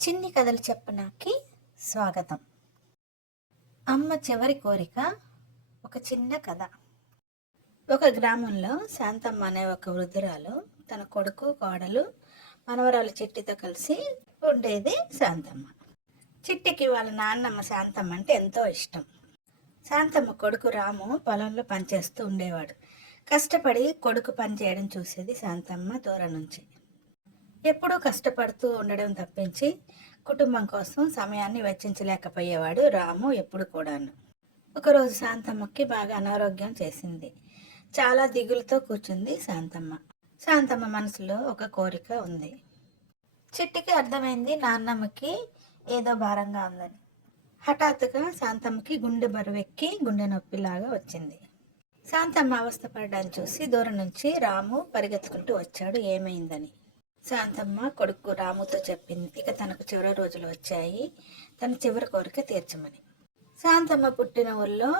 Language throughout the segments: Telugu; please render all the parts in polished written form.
చిన్ని కథలు చెప్పనాకి స్వాగతం. అమ్మ చివరి కోరిక. ఒక చిన్న కథ. ఒక గ్రామంలో శాంతమ్మ అనే ఒక వృద్ధురాలు తన కొడుకు, కోడలు, మనవరాలు చిట్టితో కలిసి ఉండేది. శాంతమ్మ చిట్టికి వాళ్ళ నాన్నమ్మ శాంతమ్మ అంటే ఎంతో ఇష్టం. శాంతమ్మ కొడుకు రాము పొలంలో పనిచేస్తూ ఉండేవాడు. కష్టపడి కొడుకు పని చేయడం చూసేది శాంతమ్మ దూరం నుంచి. ఎప్పుడూ కష్టపడుతూ ఉండడం తప్పించి కుటుంబం కోసం సమయాన్ని వెచ్చించలేకపోయేవాడు రాము ఎప్పుడు కూడాను. ఒకరోజు శాంతమ్మకి బాగా అనారోగ్యం చేసింది. చాలా దిగులుతో కూర్చుంది శాంతమ్మ. శాంతమ్మ మనసులో ఒక కోరిక ఉంది. చిట్టికి అర్థమైంది నాన్నమ్మకి ఏదో భారంగా ఉందని. హఠాత్తుగా శాంతమ్మకి గుండె బరువెక్కి గుండె నొప్పిలాగా వచ్చింది. శాంతమ్మ అవస్థపడడాన్ని చూసి దూరం నుంచి రాము పరిగెత్తుకుంటూ వచ్చాడు ఏమైందని. శాంతమ్మ కొడుకు రాముతో చెప్పింది ఇక తనకు చివరి రోజులు వచ్చాయి, తన చివరి కోరిక తీర్చమని. శాంతమ్మ పుట్టిన ఊళ్ళో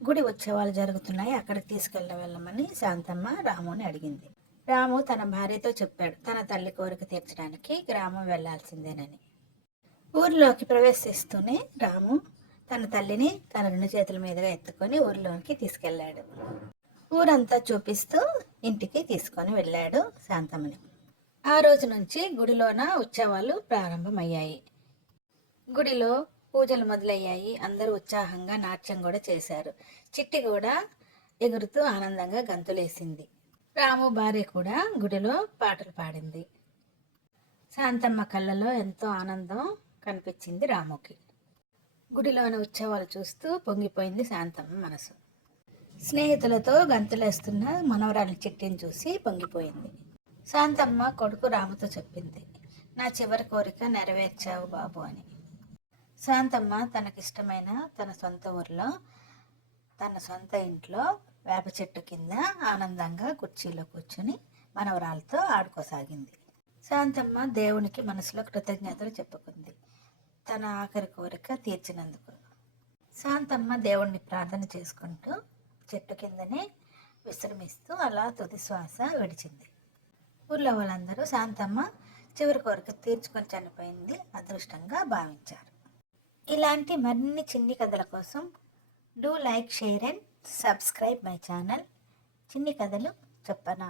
గుడి ఉత్సవాలు జరుగుతున్నాయి, అక్కడికి వెళ్ళమని శాంతమ్మ రాముని అడిగింది. రాము తన భార్యతో చెప్పాడు తన తల్లి కోరిక తీర్చడానికి గ్రామం వెళ్లాల్సిందేనని. ఊరిలోకి ప్రవేశిస్తూనే రాము తన తల్లిని తన 2 చేతుల మీదుగా ఎత్తుకొని ఊరిలోకి తీసుకెళ్లాడు. ఊరంతా చూపిస్తూ ఇంటికి తీసుకొని వెళ్ళాడు శాంతమ్మని. ఆ రోజు నుంచి గుడిలోన ఉత్సవాలు ప్రారంభమయ్యాయి. గుడిలో పూజలు మొదలయ్యాయి. అందరూ ఉత్సాహంగా నాట్యం కూడా చేశారు. చిట్టి కూడా ఎగురుతూ ఆనందంగా గంతులేసింది. రాము భార్య కూడా గుడిలో పాటలు పాడింది. శాంతమ్మ కళ్ళలో ఎంతో ఆనందం కనిపించింది రాముకి. గుడిలోని ఉత్సవాలు చూస్తూ పొంగిపోయింది శాంతమ్మ మనసు. స్నేహితులతో గంతులేస్తున్న మనవరాలి చిట్టిని చూసి పొంగిపోయింది. శాంతమ్మ కొడుకు రాముతో చెప్పింది నా చివరి కోరిక నెరవేర్చావు బాబు అని. శాంతమ్మ తనకిష్టమైన తన సొంత ఊరిలో తన సొంత ఇంట్లో వేప చెట్టు కింద ఆనందంగా కుర్చీలో కూర్చుని మనవరాలతో ఆడుకోసాగింది. శాంతమ్మ దేవునికి మనసులో కృతజ్ఞతలు చెప్పుకుంది తన ఆఖరి కోరిక తీర్చినందుకు. శాంతమ్మ దేవుణ్ణి ప్రార్థన చేసుకుంటూ చెట్టు కిందనే విశ్రమిస్తూ అలా తుది శ్వాస విడిచింది. ఊళ్ళో వాళ్ళందరూ శాంతమ్మ చివరి కోరిక తీర్చుకొని చనిపోయింది అదృష్టంగా భావించారు. ఇలాంటి మరిన్ని చిన్ని కథల కోసం do like, share and subscribe my channel చిన్ని కథలు చెప్పనా.